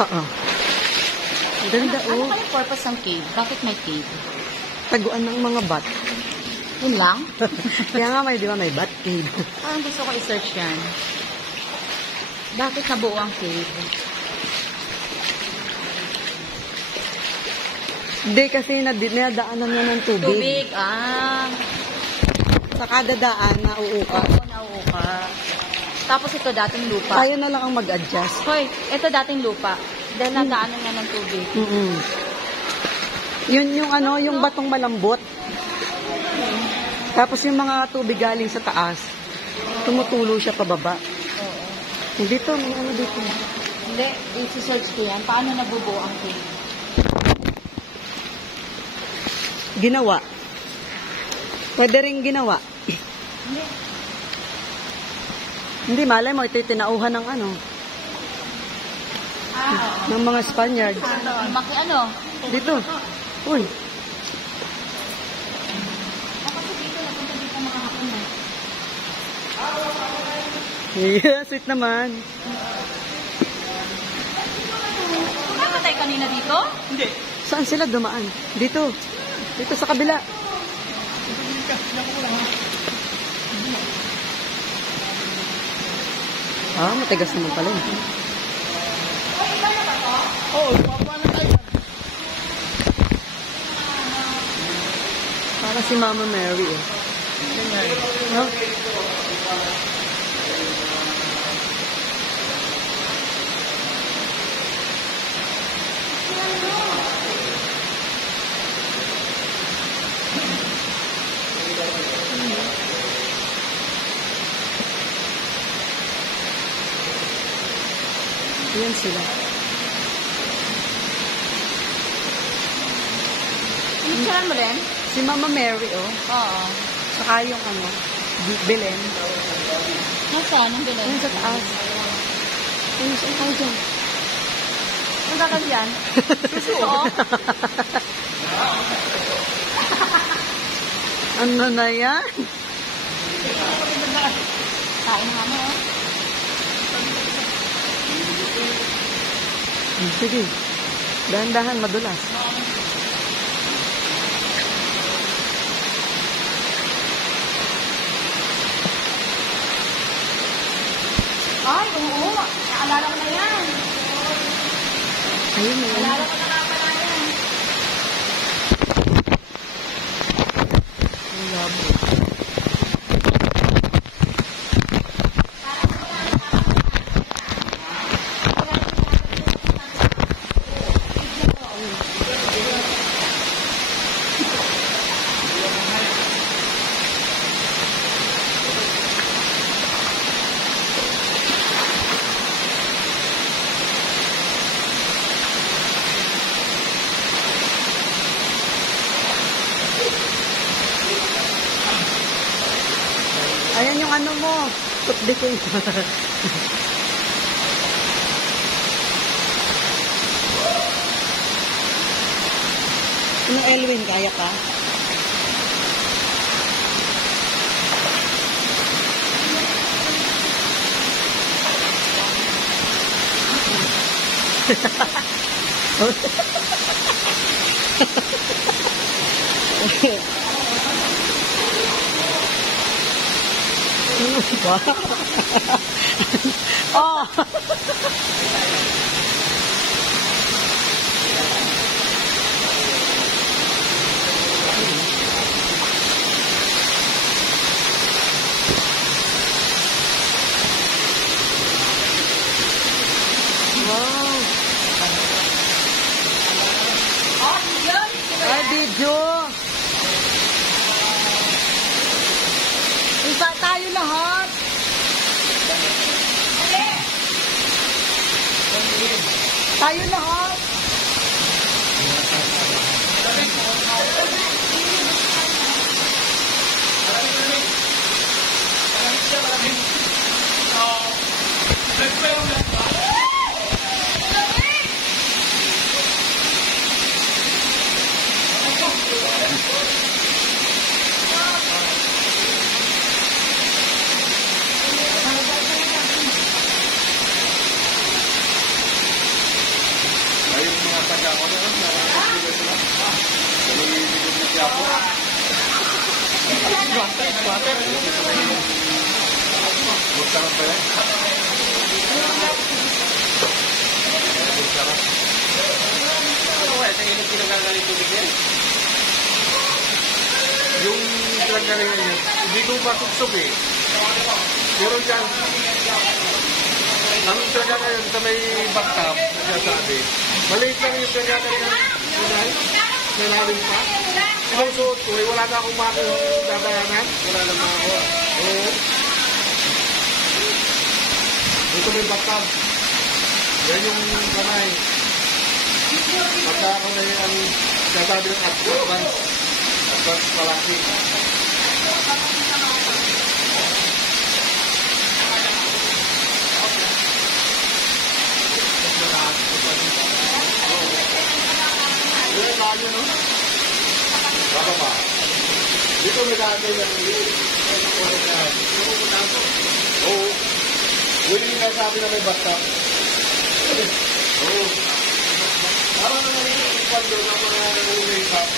Oo. Ganda, Ano oh. kaya purpose ng cave? Bakit may cave? Taguan ng mga bat. Yun lang? Kaya nga may, di ba, may bat cave. Parang gusto ko i-search yan. Bakit nabuo ang cave? Hindi, kasi nadaanan niya ng tubig. Tubig, Sa kada daan, nauuka. Oo, nauuka. Tapos ito dating lupa. Tayo na lang ang mag-adjust. Hoy, ito dating lupa. Dahil nadaanan nga ng tubig. Yun yung ano, yung batong malambot. Tapos yung mga tubig galing sa taas, tumutulo siya pababa. Oo. Dito, may ano dito. Hindi, i-search ko yan. Paano nabubuo ang cave? Ginawa. Pwede rin ginawa. Hindi. Hindi, malay mo, ito'y tinauhan ng ano, Oo. ng mga Spaniards. Maki ano? Dito. Uy. Kasi dito, napunta dito mga hapon na. Yeah, sweet naman. Nakatay kanina dito? Hindi. Saan sila dumaan? Dito. Dito sa kabila. Matigas naman pala. Para si Mama Mary eh. No? Ayan sila. Pinicturean mo rin? Si Mama Mary, oh. Oo. Saka yung ano, Belen. Nasaan ang bilhin? Ayun sa taas. Ayun, saan tayo dyan? Ang dapat yan? Suso? Ano na yan? Kain nga mo, oh. Sige. Dahan-dahan, madulas. Ay, oo. Naalala ko na yan. Ayun na yan. Naalala ko na nga pala yan. Ang labo. Ayan yung ano mo. Tupdikin. Anong Elwin? Kaya ka? Oh. Wow. Ay, video. Isa tayo lahat. Tayo lahat. ako na lang. Nakakasila sila. Nalililigod na siya ako. Water. Magkarap pa yan. Magkarap. Ano kaya? Sa inyo pinagagaling tubig yan? Yung pinagagalingan niya, hindi ko matuksog eh. Pero dyan, ang pinagagalingan sa may bathtub, nagsasabi, maliit lang yung pinagagalingan. May namin pa. Ibang suot ko eh, wala na akong dadayanan. Wala na ako. Oo. Dito may bathtub. Yan yung kamay. Pagka ako na yung sasabi ng advance. Advance palaki. Yan ang lagi, no? Baka ba? Dito may lagi yan. Oo. Yun yung nasabi na may bathtub. Oo. Parang naman yung kwando na mga umay-up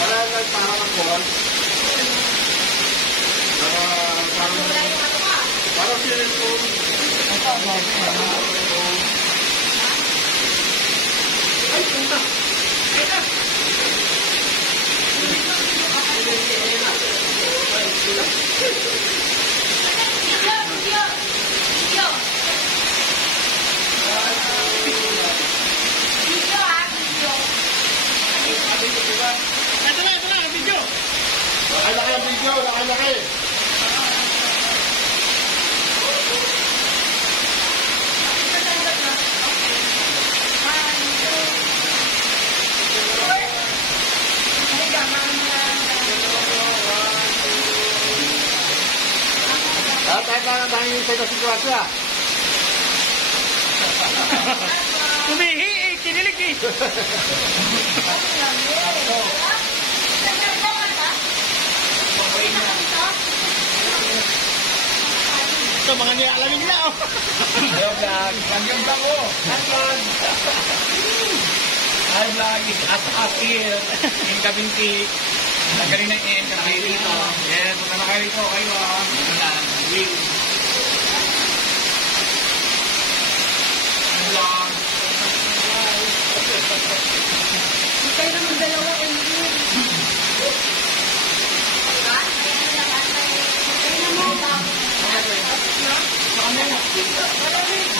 parang nagpahamakon. Parang sinipon. Ay, punta. Ito na, video. Laki ang video, laki. Tayo yung sa sitwasya. Tumihi eh, kinilig eh. Ito mga nialamin na oh. Ayaw vlog. Hanggang ba ko? Hi vlog, as here in Kabinti. Nagaling na yung interview dito. Yes, punta na kayo dito. Kayo ah. Will. Vlog. Kayo naman dalawa and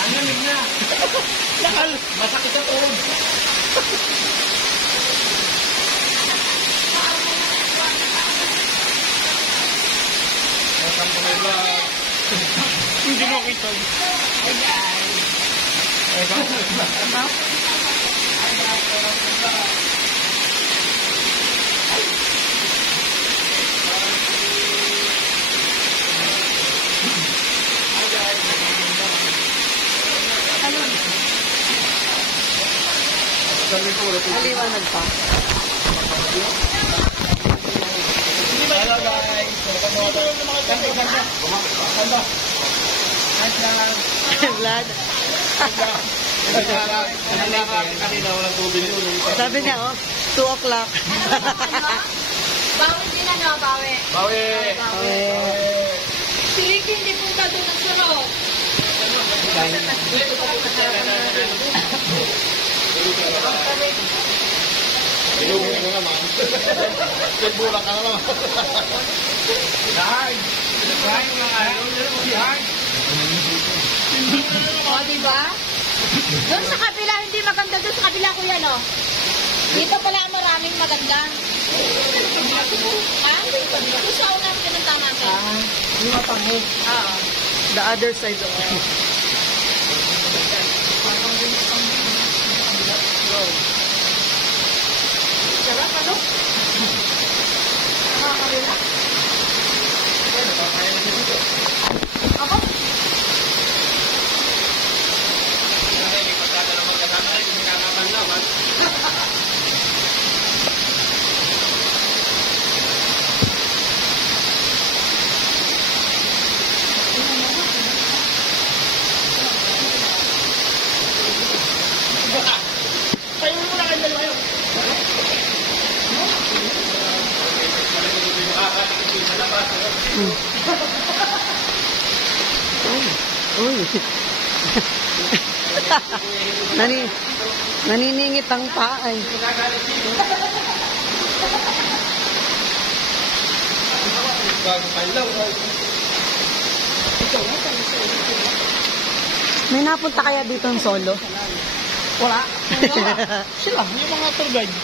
Ang lamig na. Lakal. Masakit sa tuhod. Welcome to my vlog. Hindi mo kita. Hi guys. Maliwanag pa. Hello guys. Vlad. Kanina walang tubig. Sabi niya oh, 2 o'clock. Bawi din ano, bawi. Bawi! Si Ricky hindi punta doon ng sunod. Ilugin ka naman. Nagburak ka naman. Hi. Hi mga ayaw. Hi. O, diba? Doon sa kabila, hindi maganda doon sa kabila, kuya, no? Dito pala ang maraming maganda. Ha? Doon sa unang pinunta natin. Yung mapango. Oo. The other side of it. Sarap, ano? Nakakabila? Ako? Uy. Naniningit ang paa ay. May napunta kaya dito ang solo? Wala. Sila, yung mga tour guide.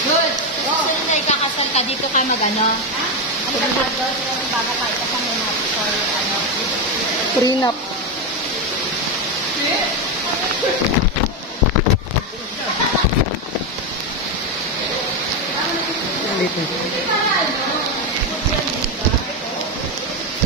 Good. Gusto nyo na ikakasal ka dito ka mag-ano? Ang pagkado, yung baga kahit kasama natin for ano. Prenup. Dito.